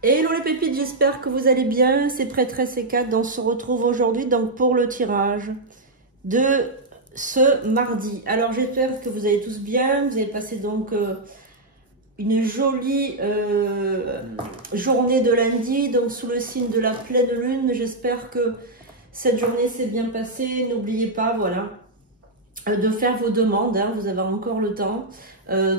Hello les pépites, j'espère que vous allez bien. C'est Prêtresse et 4. On se retrouve aujourd'hui donc pour le tirage de ce mardi. Alors j'espère que vous allez tous bien. Vous avez passé donc une jolie journée de lundi, donc sous le signe de la pleine lune. J'espère que cette journée s'est bien passée. N'oubliez pas, voilà, de faire vos demandes. Hein. Vous avez encore le temps.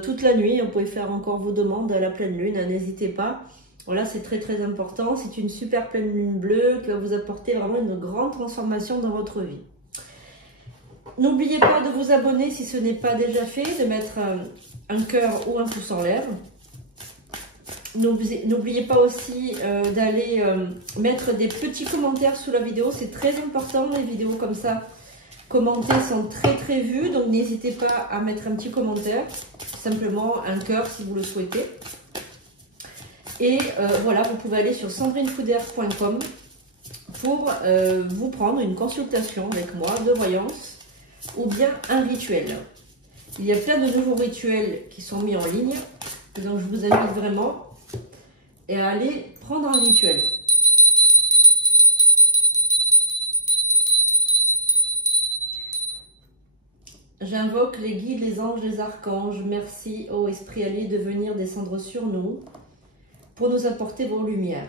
Toute la nuit, vous pouvez faire encore vos demandes à la pleine lune. Hein, n'hésitez pas. Voilà, c'est très très important. C'est une super pleine lune bleue qui va vous apporter vraiment une grande transformation dans votre vie. N'oubliez pas de vous abonner si ce n'est pas déjà fait, de mettre un cœur ou un pouce en l'air. N'oubliez pas aussi d'aller mettre des petits commentaires sous la vidéo. C'est très important, les vidéos comme ça commentées sont très très vues. Donc n'hésitez pas à mettre un petit commentaire, simplement un cœur si vous le souhaitez. Et voilà, vous pouvez aller sur sandrinefoudère.com pour vous prendre une consultation avec moi de voyance ou bien un rituel. Il y a plein de nouveaux rituels qui sont mis en ligne, donc je vous invite vraiment à aller prendre un rituel. J'invoque les guides, les anges, les archanges. Merci, ô Esprit allié, de venir descendre sur nous pour nous apporter vos lumières.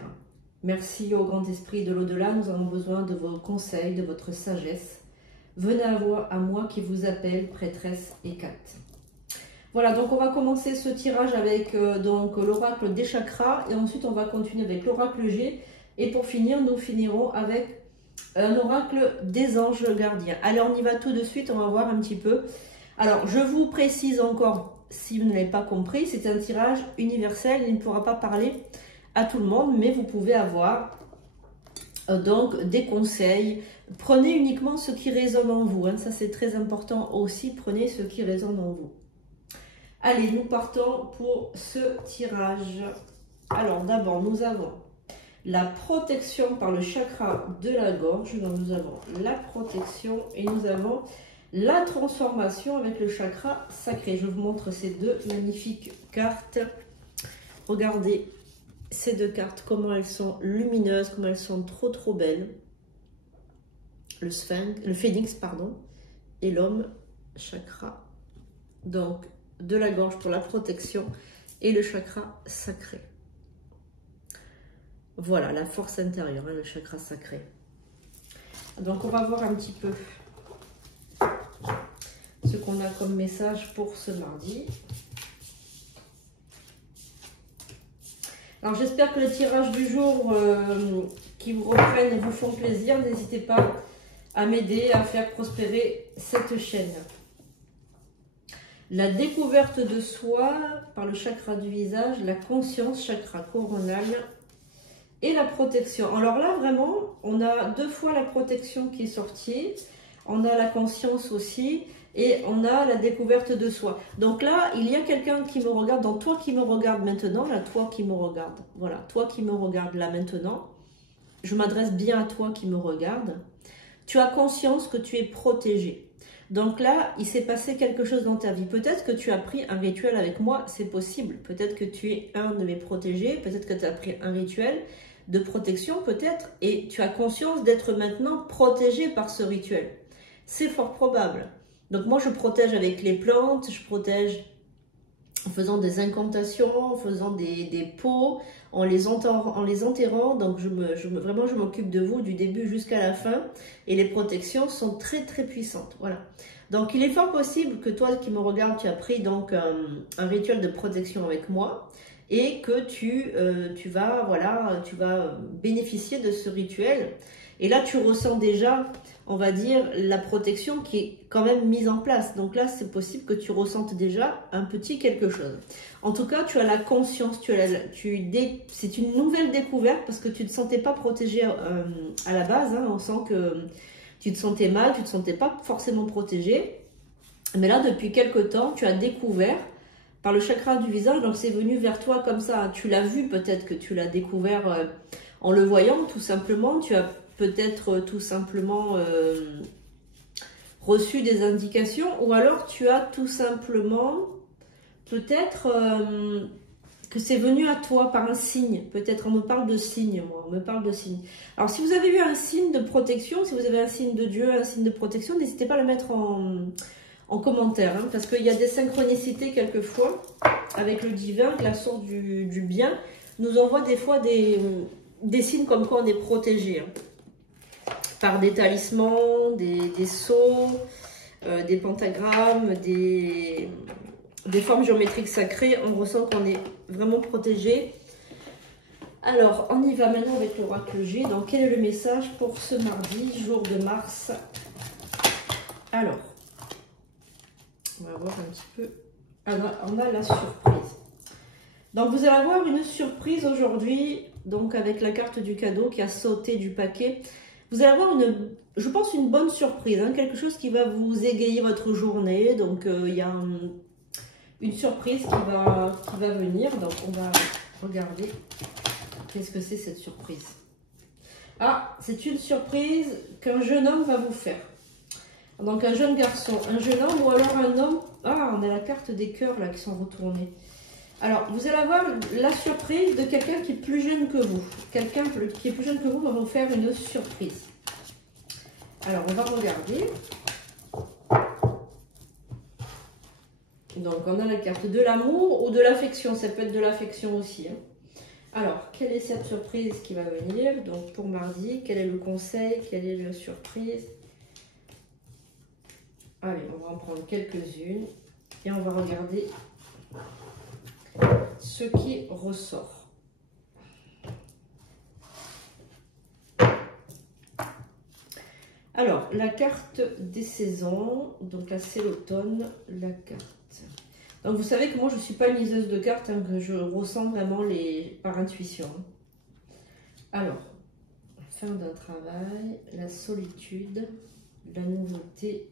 Merci au grand esprit de l'au-delà, nous avons besoin de vos conseils, de votre sagesse. Venez à moi qui vous appelle prêtresse Hécate. Voilà, donc on va commencer ce tirage avec donc l'oracle des chakras et ensuite on va continuer avec l'oracle G et pour finir, nous finirons avec un oracle des anges gardiens. Allez, on y va tout de suite, on va voir un petit peu. Alors, je vous précise encore, si vous ne l'avez pas compris, c'est un tirage universel, il ne pourra pas parler à tout le monde, mais vous pouvez avoir donc des conseils. Prenez uniquement ce qui résonne en vous, hein. Ça c'est très important aussi, prenez ce qui résonne en vous. Allez, nous partons pour ce tirage. Alors d'abord, nous avons la protection par le chakra de la gorge, donc nous avons la protection et nous avons la transformation avec le chakra sacré. Je vous montre ces deux magnifiques cartes. Regardez ces deux cartes, comment elles sont lumineuses, comment elles sont trop belles. Le phénix, pardon, et l'homme chakra. Donc, de la gorge pour la protection et le chakra sacré. Voilà, la force intérieure, hein, le chakra sacré. Donc, on va voir un petit peu ce qu'on a comme message pour ce mardi. Alors j'espère que les tirages du jour qui vous reprennent vous font plaisir. N'hésitez pas à m'aider à faire prospérer cette chaîne. La découverte de soi par le chakra du visage, la conscience, chakra coronal et la protection. Alors là vraiment, on a deux fois la protection qui est sortie. On a la conscience aussi. Et on a la découverte de soi. Donc là, il y a quelqu'un qui me regarde. Donc toi qui me regarde maintenant, là, toi qui me regarde. Voilà, toi qui me regarde là maintenant. Je m'adresse bien à toi qui me regarde. Tu as conscience que tu es protégé. Donc là, il s'est passé quelque chose dans ta vie. Peut-être que tu as pris un rituel avec moi, c'est possible. Peut-être que tu es un de mes protégés. Peut-être que tu as pris un rituel de protection, peut-être. Et tu as conscience d'être maintenant protégé par ce rituel. C'est fort probable. Donc moi je protège avec les plantes, je protège en faisant des incantations, en faisant des pots, en les enterrant. Donc vraiment je m'occupe de vous du début jusqu'à la fin. Et les protections sont très puissantes. Voilà. Donc il est fort possible que toi qui me regardes, tu as pris donc un rituel de protection avec moi. Et que tu vas bénéficier de ce rituel. Et là, tu ressens déjà, on va dire, la protection qui est quand même mise en place. Donc là, c'est possible que tu ressentes déjà un petit quelque chose. En tout cas, tu as la conscience, c'est une nouvelle découverte parce que tu ne te sentais pas protégé à la base. Hein, on sent que tu te sentais mal, tu ne te sentais pas forcément protégé. Mais là, depuis quelque temps, tu as découvert par le chakra du visage, donc c'est venu vers toi comme ça. Tu l'as vu, peut-être que tu l'as découvert en le voyant, tout simplement. Tu as peut-être tout simplement reçu des indications, ou alors tu as tout simplement peut-être que c'est venu à toi par un signe. Peut-être on me parle de signe, moi, on me parle de signe. Alors si vous avez eu un signe de protection, si vous avez un signe de Dieu, un signe de protection, n'hésitez pas à le mettre en commentaire, hein, parce qu'il y a des synchronicités quelquefois avec le divin, la source du bien, nous envoie des fois des signes comme quoi on est protégé, hein, par des talismans, des sceaux, des pentagrammes, des formes géométriques sacrées. On ressent qu'on est vraiment protégé. Alors, on y va maintenant avec l'oracle G. Donc, quel est le message pour ce mardi, jour de mars? Alors, on va voir un petit peu. Alors, on a la surprise. Donc, vous allez avoir une surprise aujourd'hui, donc avec la carte du cadeau qui a sauté du paquet. Vous allez avoir je pense, une bonne surprise, hein, quelque chose qui va vous égayer votre journée. Donc, il y a une surprise qui va venir. Donc, on va regarder qu'est-ce que c'est cette surprise. Ah, c'est une surprise qu'un jeune homme va vous faire. Donc, un jeune garçon, un jeune homme ou alors un homme. Ah, on a la carte des cœurs là qui sont retournés. Alors, vous allez avoir la surprise de quelqu'un qui est plus jeune que vous. Quelqu'un qui est plus jeune que vous va vous faire une surprise. Alors, on va regarder. Donc, on a la carte de l'amour ou de l'affection. Ça peut être de l'affection aussi, hein. Alors, quelle est cette surprise qui va venir? Donc, pour mardi, quel est le conseil? Quelle est la surprise? Allez, on va en prendre quelques-unes. Et on va regarder ce qui ressort. Alors, la carte des saisons. Donc là, c'est l'automne. La carte. Donc, vous savez que moi, je ne suis pas une liseuse de cartes, hein, que je ressens vraiment par intuition. Alors, fin d'un travail, la solitude, la nouveauté,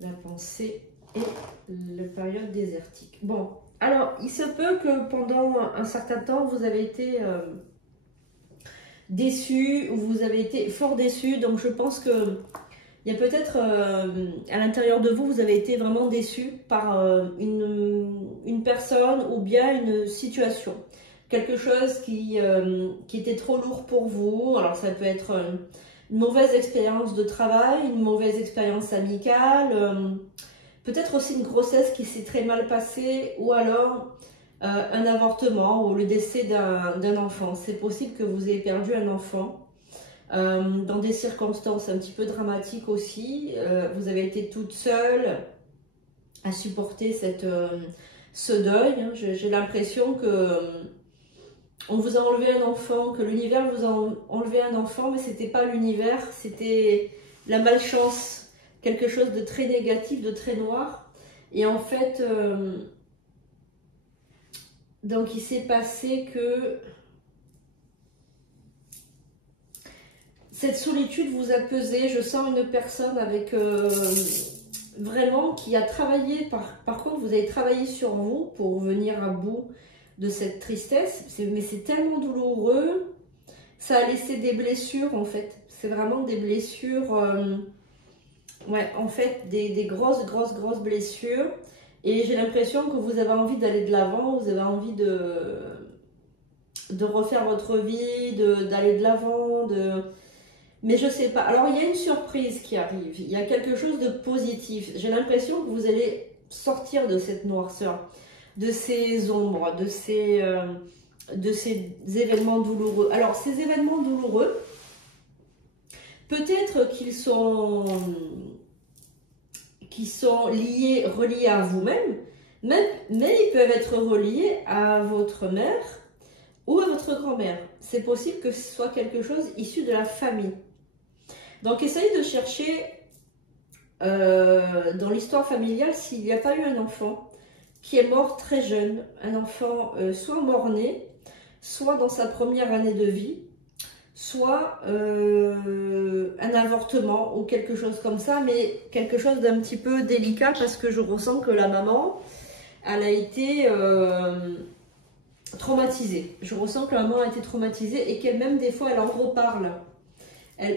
la pensée et la période désertique. Bon, alors, il se peut que pendant un certain temps, vous avez été déçu, ou vous avez été fort déçu. Donc, je pense que il y a peut-être à l'intérieur de vous, vous avez été vraiment déçu par une personne ou bien une situation. Quelque chose qui était trop lourd pour vous. Alors, ça peut être une mauvaise expérience de travail, une mauvaise expérience amicale, peut-être aussi une grossesse qui s'est très mal passée, ou alors un avortement ou le décès d'un enfant. C'est possible que vous ayez perdu un enfant dans des circonstances un petit peu dramatiques aussi. Vous avez été toute seule à supporter ce deuil, hein. J'ai l'impression que on vous a enlevé un enfant, que l'univers vous a enlevé un enfant, mais c'était pas l'univers, c'était la malchance, quelque chose de très négatif, de très noir. Et en fait, donc il s'est passé que cette solitude vous a pesé. Je sens une personne avec vraiment qui a travaillé, par contre vous avez travaillé sur vous pour venir à bout de cette tristesse, mais c'est tellement douloureux, ça a laissé des blessures en fait, c'est vraiment des blessures, ouais, en fait des grosses blessures, et j'ai l'impression que vous avez envie d'aller de l'avant, vous avez envie de refaire votre vie, d'aller de l'avant, mais je sais pas. Alors il y a une surprise qui arrive, il y a quelque chose de positif, j'ai l'impression que vous allez sortir de cette noirceur, de ces ombres, de ces événements douloureux. Alors, ces événements douloureux, peut-être qu'ils sont reliés à vous-même, mais ils peuvent être reliés à votre mère ou à votre grand-mère. C'est possible que ce soit quelque chose issu de la famille. Donc, essayez de chercher dans l'histoire familiale s'il n'y a pas eu un enfant qui est mort très jeune, un enfant soit mort-né, soit dans sa première année de vie, soit un avortement ou quelque chose comme ça, mais quelque chose d'un petit peu délicat parce que je ressens que la maman, elle a été traumatisée. Je ressens que la maman a été traumatisée et qu'elle-même, des fois, elle en reparle.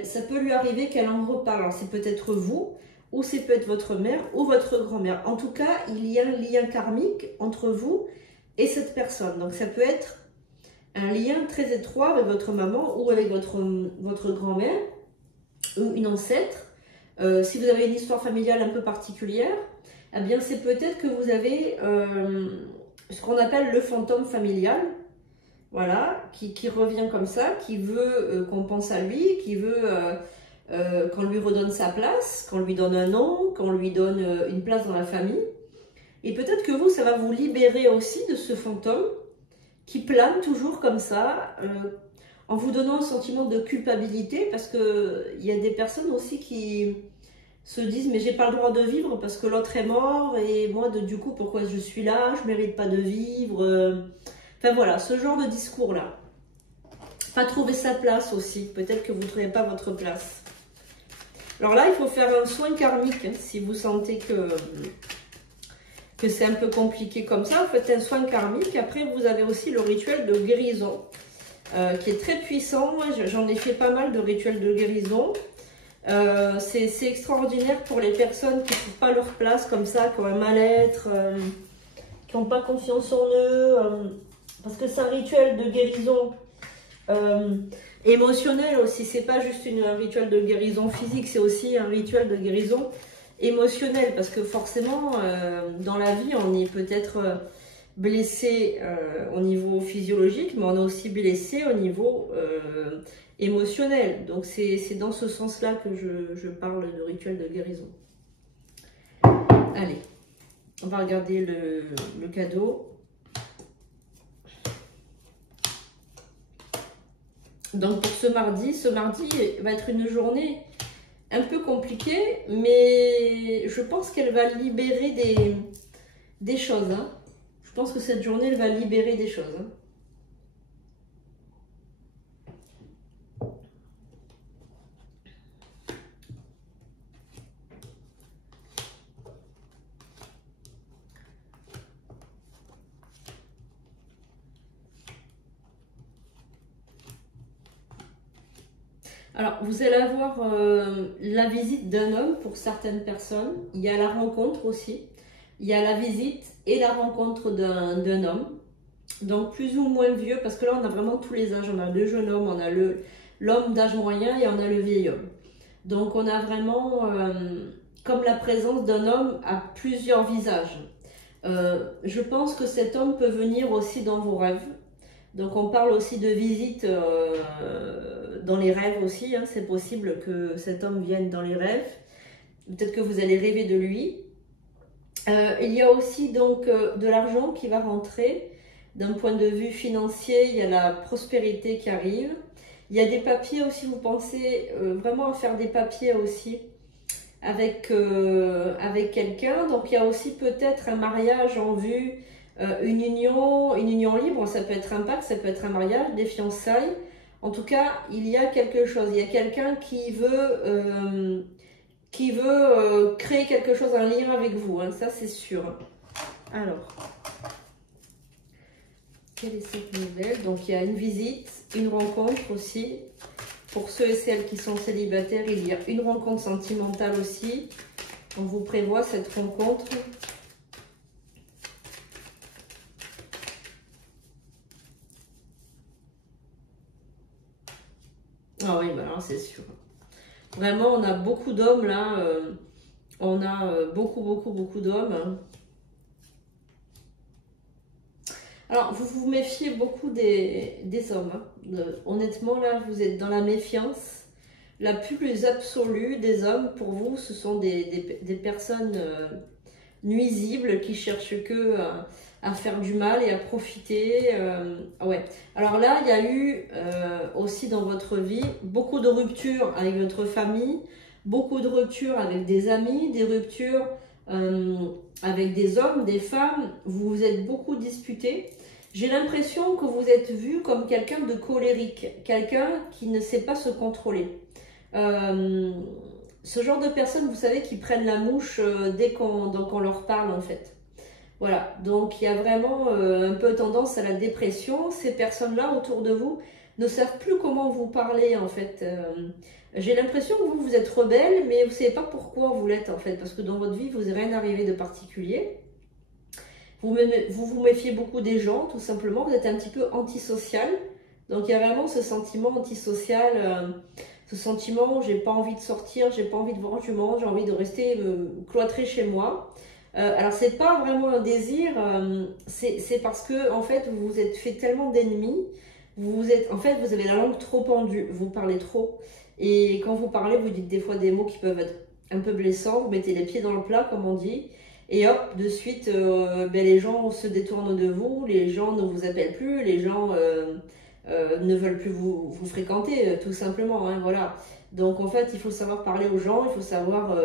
Ça peut lui arriver qu'elle en reparle. Alors, c'est peut-être vous, ou c'est peut-être votre mère ou votre grand-mère. En tout cas, il y a un lien karmique entre vous et cette personne. Donc ça peut être un lien très étroit avec votre maman ou avec votre grand-mère ou une ancêtre. Si vous avez une histoire familiale un peu particulière, eh bien c'est peut-être que vous avez ce qu'on appelle le fantôme familial, voilà, qui revient comme ça, qui veut qu'on pense à lui, qui veut qu'on lui redonne sa place, qu'on lui donne un nom, qu'on lui donne une place dans la famille. Et peut-être que vous, ça va vous libérer aussi de ce fantôme qui plane toujours comme ça, en vous donnant un sentiment de culpabilité, parce qu'il y a des personnes aussi qui se disent mais j'ai pas le droit de vivre parce que l'autre est mort et moi du coup pourquoi je suis là, je mérite pas de vivre. Enfin voilà, ce genre de discours là. Pas trouver sa place aussi, peut-être que vous ne trouvez pas votre place. Alors là il faut faire un soin karmique, hein, si vous sentez que c'est un peu compliqué comme ça, vous faites un soin karmique. Après vous avez aussi le rituel de guérison qui est très puissant. Moi j'en ai fait pas mal de rituels de guérison. C'est extraordinaire pour les personnes qui ne trouvent pas leur place comme ça, qui ont un mal-être, qui n'ont pas confiance en eux, parce que c'est un rituel de guérison émotionnel aussi. C'est pas juste un rituel de guérison physique, c'est aussi un rituel de guérison émotionnel, parce que forcément dans la vie on est peut-être blessé au niveau physiologique, mais on est aussi blessé au niveau émotionnel. Donc c'est dans ce sens-là que je parle de rituel de guérison. Allez, on va regarder le cadeau. Donc pour ce mardi va être une journée un peu compliquée, mais je pense qu'elle va libérer des choses. Hein. Je pense que cette journée, elle va libérer des choses. Hein. Alors, vous allez avoir la visite d'un homme pour certaines personnes. Il y a la rencontre aussi. Il y a la visite et la rencontre d'un homme. Donc, plus ou moins vieux, parce que là, on a vraiment tous les âges. On a le jeune homme, on a l'homme d'âge moyen et on a le vieil homme. Donc, on a vraiment comme la présence d'un homme à plusieurs visages. Je pense que cet homme peut venir aussi dans vos rêves. Donc on parle aussi de visite dans les rêves aussi, hein. C'est possible que cet homme vienne dans les rêves. Peut-être que vous allez rêver de lui. Il y a aussi donc de l'argent qui va rentrer. D'un point de vue financier, il y a la prospérité qui arrive. Il y a des papiers aussi, vous pensez vraiment à faire des papiers aussi avec quelqu'un. Donc il y a aussi peut-être un mariage en vue. Une union libre, ça peut être un pacte, ça peut être un mariage, des fiançailles. En tout cas, il y a quelque chose. Il y a quelqu'un qui veut créer quelque chose, un lien avec vous. Hein, ça, c'est sûr. Alors, quelle est cette nouvelle? Donc, il y a une visite, une rencontre aussi. Pour ceux et celles qui sont célibataires, il y a une rencontre sentimentale aussi. On vous prévoit cette rencontre. Ah oui, bah c'est sûr. Vraiment, on a beaucoup d'hommes là. On a beaucoup d'hommes. Hein. Alors, vous vous méfiez beaucoup des hommes. Hein. Honnêtement, là, vous êtes dans la méfiance la plus absolue des hommes. Pour vous, ce sont des personnes nuisibles qui cherchent que à faire du mal et à profiter. Ouais. Alors là, il y a eu aussi dans votre vie beaucoup de ruptures avec votre famille, beaucoup de ruptures avec des amis, des ruptures avec des hommes, des femmes. Vous vous êtes beaucoup disputés. J'ai l'impression que vous êtes vu comme quelqu'un de colérique, quelqu'un qui ne sait pas se contrôler. Ce genre de personnes, vous savez, qui prennent la mouche dès qu'on leur parle en fait. Voilà, donc il y a vraiment un peu tendance à la dépression. Ces personnes-là autour de vous ne savent plus comment vous parler en fait. J'ai l'impression que vous êtes rebelle, mais vous ne savez pas pourquoi vous l'êtes en fait, parce que dans votre vie, vous n'est rien arrivé de particulier. vous méfiez beaucoup des gens, tout simplement. Vous êtes un petit peu antisocial. Donc, il y a vraiment ce sentiment antisocial, ce sentiment, j'ai pas envie de sortir, j'ai pas envie de voir du monde, j'ai envie de rester cloîtré chez moi. Alors, c'est pas vraiment un désir, c'est parce que, en fait, vous vous êtes fait tellement d'ennemis. En fait, vous avez la langue trop pendue, vous parlez trop. Et quand vous parlez, vous dites des fois des mots qui peuvent être un peu blessants, vous mettez les pieds dans le plat, comme on dit. Et hop, de suite, les gens se détournent de vous, les gens ne vous appellent plus, les gens ne veulent plus vous fréquenter, tout simplement. Hein, voilà. Donc en fait, il faut savoir parler aux gens, il faut savoir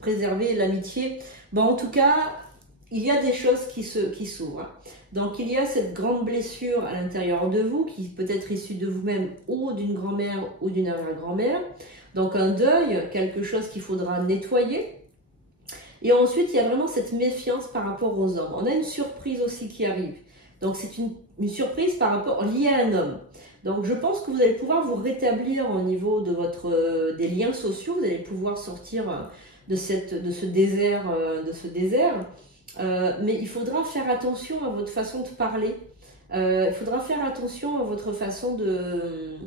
préserver l'amitié. Bon, en tout cas, il y a des choses qui s'ouvrent. Hein. Donc il y a cette grande blessure à l'intérieur de vous, qui peut être issue de vous-même ou d'une grand-mère ou d'une arrière-grand-mère. Donc un deuil, quelque chose qu'il faudra nettoyer. Et ensuite, il y a vraiment cette méfiance par rapport aux hommes. On a une surprise aussi qui arrive. Donc, c'est une surprise par rapport liée à un homme. Donc, je pense que vous allez pouvoir vous rétablir au niveau de des liens sociaux. Vous allez pouvoir sortir de ce désert. Mais il faudra faire attention à votre façon de parler. Il faudra faire attention à votre façon de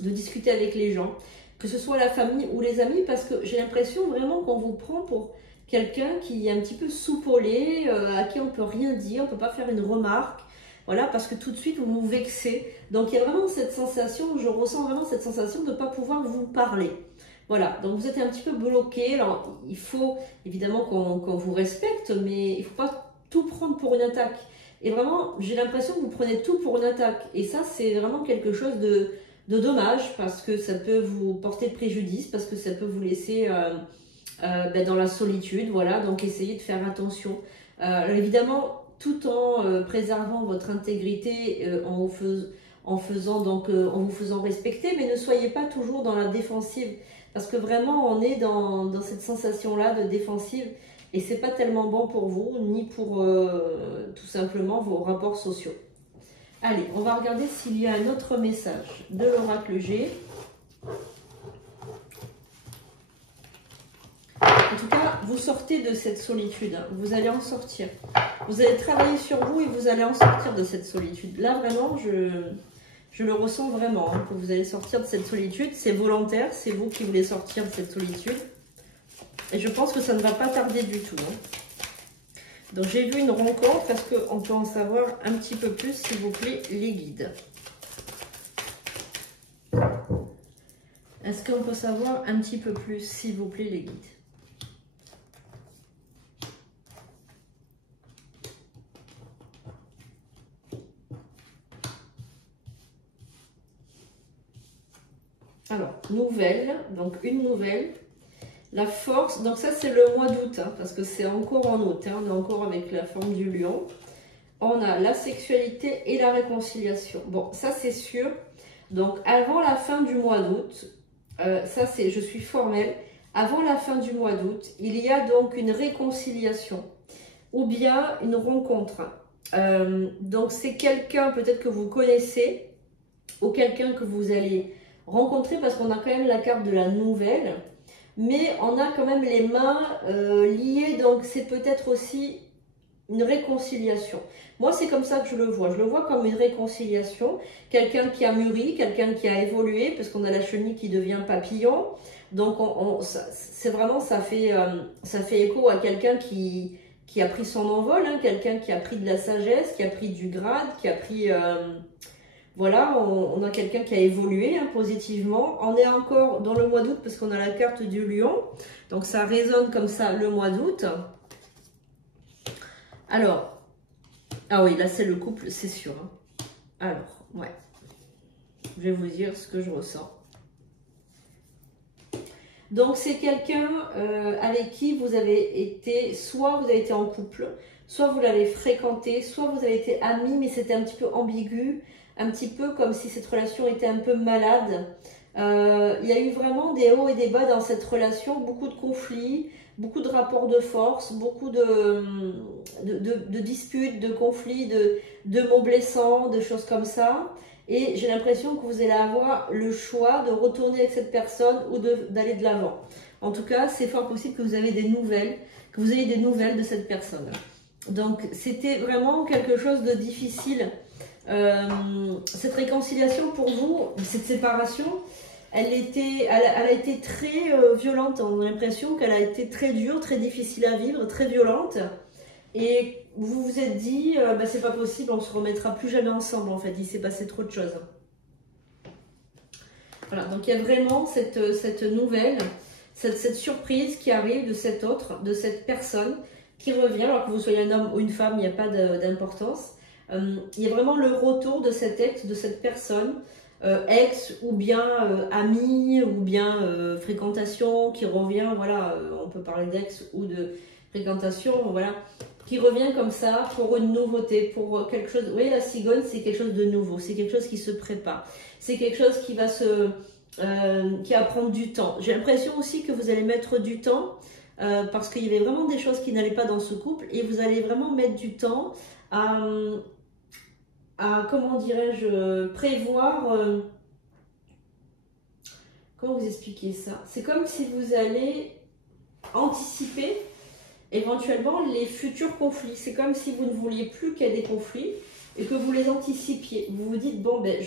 discuter avec les gens. Que ce soit la famille ou les amis. Parce que j'ai l'impression vraiment qu'on vous prend pour quelqu'un qui est un petit peu soupolé, à qui on ne peut rien dire, on ne peut pas faire une remarque, voilà, parce que tout de suite vous vous vexez. Donc il y a vraiment cette sensation, je ressens vraiment cette sensation de ne pas pouvoir vous parler. Voilà, donc vous êtes un petit peu bloqué. Alors il faut évidemment qu'on vous respecte, mais il ne faut pas tout prendre pour une attaque. Et vraiment, j'ai l'impression que vous prenez tout pour une attaque. Et ça, c'est vraiment quelque chose de dommage, parce que ça peut vous porter préjudice, parce que ça peut vous laisser dans la solitude, voilà, donc essayez de faire attention. Évidemment, tout en préservant votre intégrité, en vous faisant respecter, mais ne soyez pas toujours dans la défensive, parce que vraiment, on est dans cette sensation-là de défensive, et c'est pas tellement bon pour vous, ni pour tout simplement vos rapports sociaux. Allez, on va regarder s'il y a un autre message de l'oracle G. En tout cas, vous sortez de cette solitude, hein. Vous allez en sortir. Vous allez travailler sur vous et vous allez en sortir de cette solitude. Là, vraiment, je le ressens vraiment, hein, que vous allez sortir de cette solitude. C'est volontaire, c'est vous qui voulez sortir de cette solitude. Et je pense que ça ne va pas tarder du tout. Hein. Donc, j'ai vu une rencontre. Est-ce qu'on peut en savoir un petit peu plus, s'il vous plaît, les guides? Est-ce qu'on peut savoir un petit peu plus, s'il vous plaît, les guides? Alors, nouvelle, donc une nouvelle, la force, donc ça c'est le mois d'août, hein, parce que c'est encore en août, hein, on est encore avec la forme du lion. On a la sexualité et la réconciliation. Bon, ça c'est sûr, donc avant la fin du mois d'août, ça c'est, je suis formelle, avant la fin du mois d'août, il y a donc une réconciliation, ou bien une rencontre. Donc c'est quelqu'un peut-être que vous connaissez, ou quelqu'un que vous allez rencontrer, parce qu'on a quand même la carte de la nouvelle, mais on a quand même les mains liées, donc c'est peut-être aussi une réconciliation. Moi, c'est comme ça que je le vois comme une réconciliation, quelqu'un qui a mûri, quelqu'un qui a évolué, parce qu'on a la chenille qui devient papillon, donc c'est vraiment, ça fait écho à quelqu'un qui a pris son envol, hein, quelqu'un qui a pris de la sagesse, qui a pris du grade, qui a pris... Voilà, on a quelqu'un qui a évolué, hein, positivement. On est encore dans le mois d'août parce qu'on a la carte du lion. Donc ça résonne comme ça le mois d'août. Alors, ah oui, là c'est le couple, c'est sûr. Hein. Alors, ouais. Je vais vous dire ce que je ressens. Donc c'est quelqu'un avec qui vous avez été, soit vous avez été en couple, soit vous l'avez fréquenté, soit vous avez été amis, mais c'était un petit peu ambigu. Un petit peu comme si cette relation était un peu malade. Il y a eu vraiment des hauts et des bas dans cette relation, beaucoup de conflits, beaucoup de rapports de force, beaucoup de disputes, de conflits, de mots blessants, de choses comme ça. Et j'ai l'impression que vous allez avoir le choix de retourner avec cette personne ou d'aller de l'avant. En tout cas, c'est fort possible que vous ayez des nouvelles, de cette personne. Donc c'était vraiment quelque chose de difficile. Cette réconciliation pour vous, cette séparation, elle a été très violente. On a l'impression qu'elle a été très dure, très difficile à vivre, très violente. Et vous vous êtes dit, bah, c'est pas possible, on se remettra plus jamais ensemble en fait. Il s'est passé trop de choses. Voilà, donc il y a vraiment cette nouvelle, cette surprise qui arrive de cet autre, de cette personne qui revient, alors que vous soyez un homme ou une femme, il n'y a pas d'importance. Il y a vraiment le retour de cet ex, de cette personne, ex ou bien ami ou bien fréquentation qui revient, voilà, on peut parler d'ex ou de fréquentation, voilà, qui revient comme ça pour une nouveauté, pour quelque chose. Vous voyez, la cigogne, c'est quelque chose de nouveau, c'est quelque chose qui se prépare, c'est quelque chose qui va qui va prendre du temps. J'ai l'impression aussi que vous allez mettre du temps parce qu'il y avait vraiment des choses qui n'allaient pas dans ce couple et vous allez vraiment mettre du temps à comment dirais-je, prévoir, comment vous expliquer ça? C'est comme si vous allez anticiper éventuellement les futurs conflits. C'est comme si vous ne vouliez plus qu'il y ait des conflits et que vous les anticipiez. Vous vous dites, bon, ben,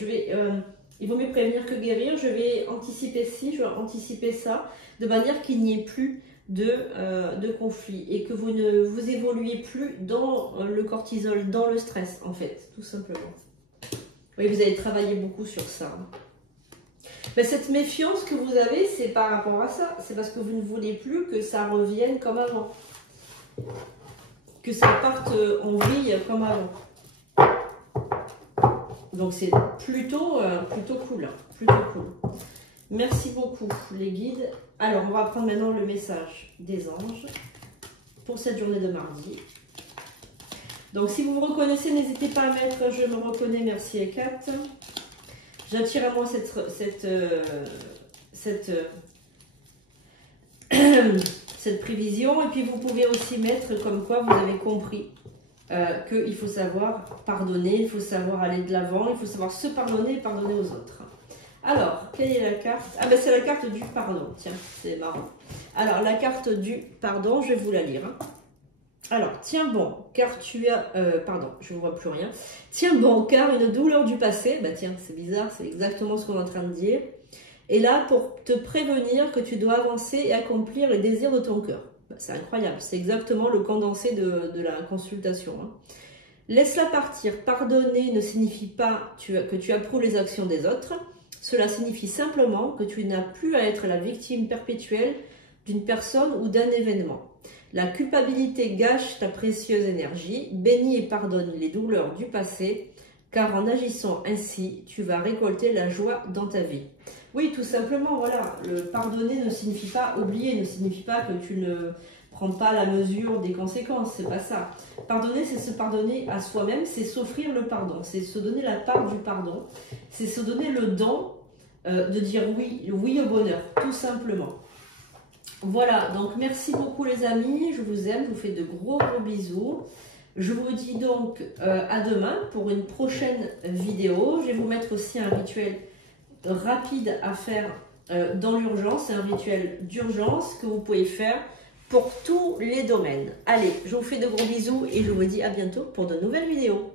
il vaut mieux prévenir que guérir, je vais anticiper ci, je vais anticiper ça, de manière qu'il n'y ait plus de conflit et que vous ne vous évoluez plus dans le cortisol, dans le stress en fait, tout simplement. Oui, vous avez travaillé beaucoup sur ça. Mais cette méfiance que vous avez, c'est par rapport à ça, c'est parce que vous ne voulez plus que ça revienne comme avant, que ça parte en vrille comme avant. Donc c'est plutôt cool, plutôt cool. Merci beaucoup les guides. Alors, on va prendre maintenant le message des anges pour cette journée de mardi. Donc, si vous vous reconnaissez, n'hésitez pas à mettre « Je me reconnais », merci Hécate. J'attire à moi cette prévision. Et puis, vous pouvez aussi mettre comme quoi vous avez compris qu'il faut savoir pardonner, il faut savoir aller de l'avant, il faut savoir se pardonner et pardonner aux autres. Alors, quelle est la carte? Ah ben c'est la carte du pardon, tiens, c'est marrant. Alors, la carte du pardon, je vais vous la lire. Alors, tiens bon, car tu as... pardon, je ne vois plus rien. Tiens bon, car une douleur du passé, bah tiens, c'est bizarre, c'est exactement ce qu'on est en train de dire, est là pour te prévenir que tu dois avancer et accomplir les désirs de ton cœur. Bah, c'est incroyable, c'est exactement le condensé de la consultation. Hein. Laisse-la partir, pardonner ne signifie pas que tu approuves les actions des autres. Cela signifie simplement que tu n'as plus à être la victime perpétuelle d'une personne ou d'un événement. La culpabilité gâche ta précieuse énergie. Bénis et pardonne les douleurs du passé, car en agissant ainsi, tu vas récolter la joie dans ta vie. Oui, tout simplement, voilà, le pardonner ne signifie pas oublier, ne signifie pas que tu ne prends pas la mesure des conséquences, c'est pas ça. Pardonner, c'est se pardonner à soi-même, c'est s'offrir le pardon, c'est se donner la part du pardon, c'est se donner le don de dire oui, oui au bonheur, tout simplement. Voilà, donc merci beaucoup les amis, je vous aime, je vous fais de gros bisous. Je vous dis donc à demain pour une prochaine vidéo. Je vais vous mettre aussi un rituel rapide à faire dans l'urgence, un rituel d'urgence que vous pouvez faire pour tous les domaines. Allez, je vous fais de gros bisous et je vous dis à bientôt pour de nouvelles vidéos.